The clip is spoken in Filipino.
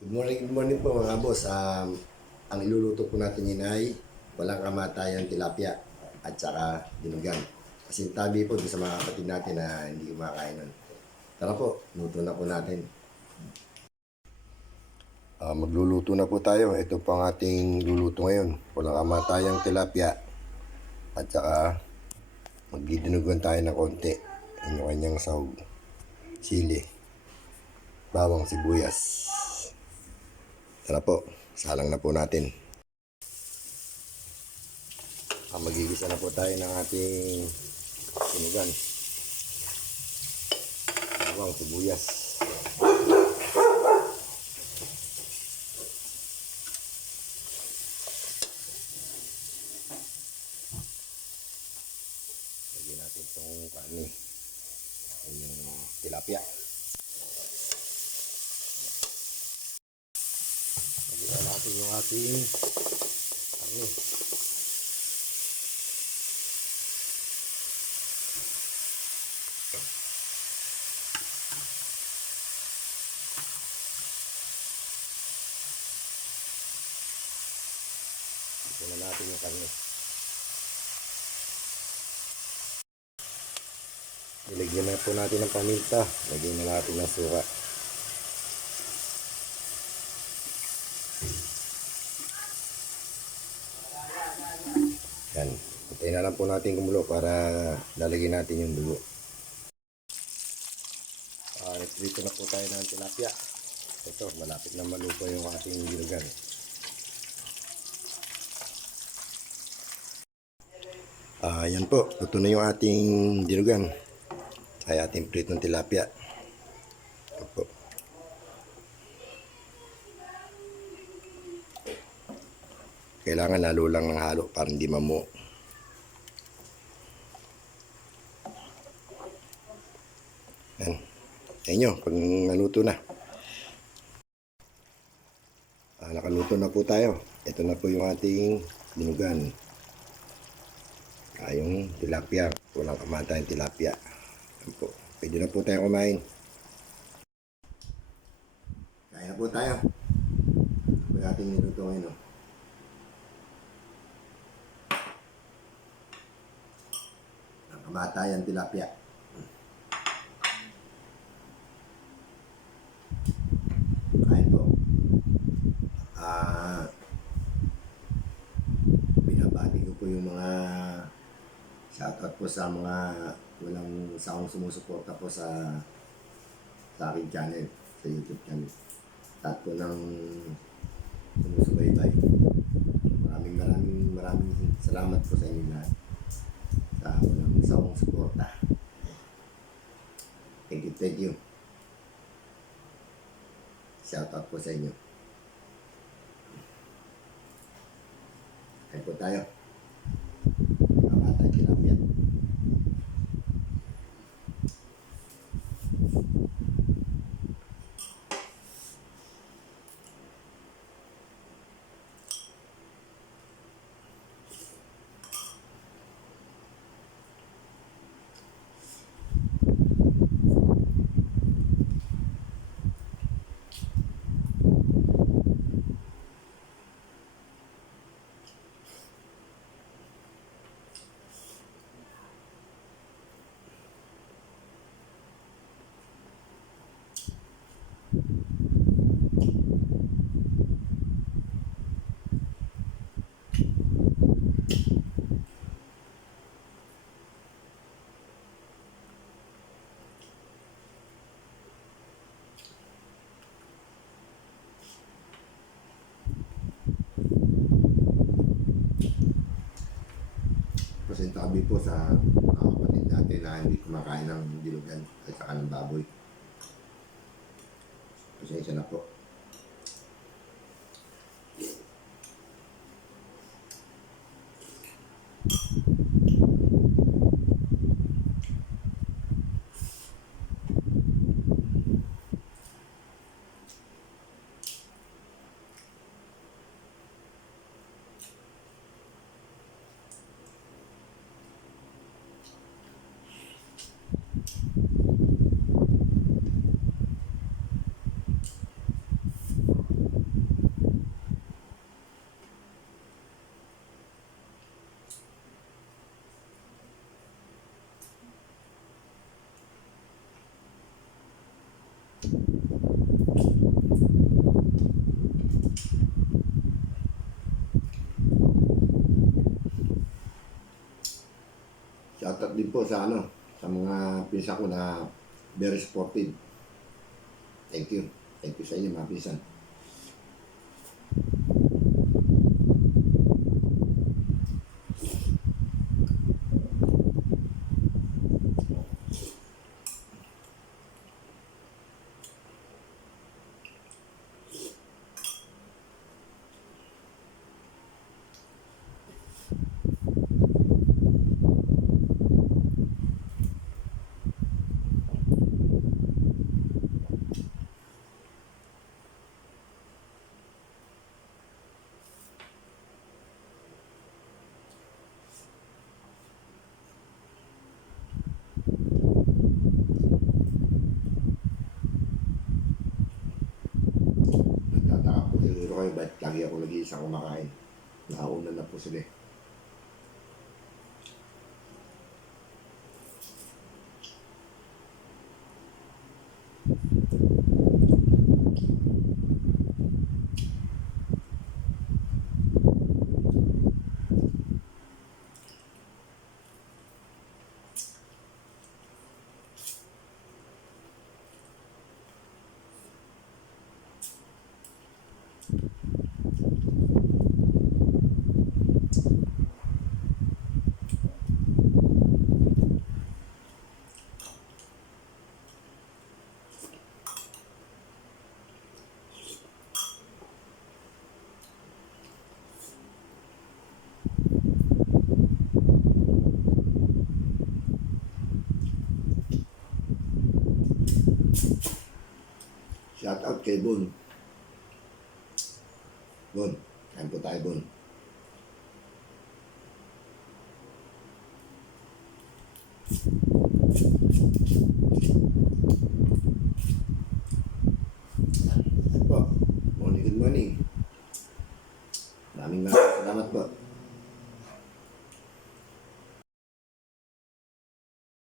Good morning po mga boss. Ang iluluto po natin yun ay walang kamatayang tilapia at saka dinugan. Kasi tabi po sa mga kapatid natin na hindi kumakain nun. Tara po, luto na po natin. Magluluto na po tayo. Ito po ang ating luluto ngayon. Walang kamatayang tilapia at saka magdidinugan tayo ng konti. Yung kanyang sahog, sili, bawang, sibuyas. Tara po, salang na po natin. Magigisa na po tayo ng ating sinugan. Bawang, sibuyas. Lagyan natin itong kani, yung tilapia. Lagyan natin yung ating kani. Ito na natin yung karne. Ilagyan na po natin ng paminta. Lagyan na natin ng suka. Yan. Hintayin na lang po natin kumulo para lalagyan natin yung dugo. Nagprito na po tayo ng tilapia. Ito, malapit na maluto yung ating dinugan. Yan po, luto na yung ating dinugan. Ay ating pritong tilapia. Opo. Kailangan lalo lang ng halo para hindi mamuo. Yan. Ayan pag naluto na. Nakaluto na po tayo. Ito na po yung ating dinugan. Yung tilapia. Walang kamatayang tilapia. Yan po. Pwede na po tayo kumain. Kaya po tayo. Ito yung ating niluto ngayon. Ang kamatayang tilapia. Kain po. Binabati ko po yung mga shoutout po sa mga walang saong sumusuporta po sa aking channel, sa YouTube channel. Lahat po ng sumusubaybay. Maraming salamat po sa inyo lahat sa walang saong suporta. Thank you. Shoutout po sa inyo. Kain po tayo. Kamatay tilapia. Pasintabi po sa mga kapatid natin na hindi kumakain ng dilugan at saka ng baboy. Pasensya na po. din po sa sa mga pinsan ko na very supportive. Thank you. Thank you sa inyo mga pinsan. Nagtataka po siguro kayo ba't lagi ako nag-iisang kumakain. Nauna na po sila eh. Shout out kay Bon. Bon, kain po tayo Bon.